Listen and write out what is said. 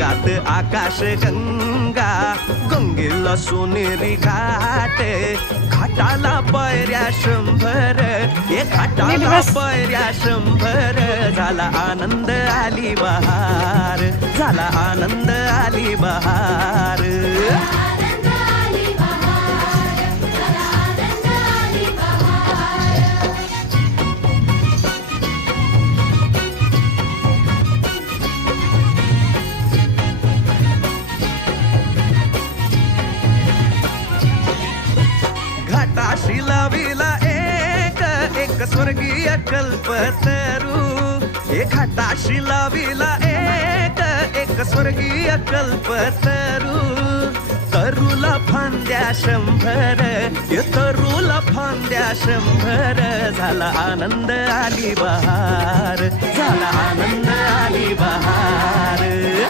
जगात आकाश गंगा, गंगेला सोनेरी घाट, घाटाला पायऱ्या 100, हे घाटाला पायऱ्या 100. झाला आनंद आली बहार, झाला आनंद आली बहार. घाटाशी लाविला एक स्वर्गीय कल्पतरू, हे घाटाशी लाविला एक स्वर्गीय कल्पतरू. तरूला फांद्या 100, हे तरूला फांद्या 100. झाला आनंद आली बहार, झाला आनंद आली बहार.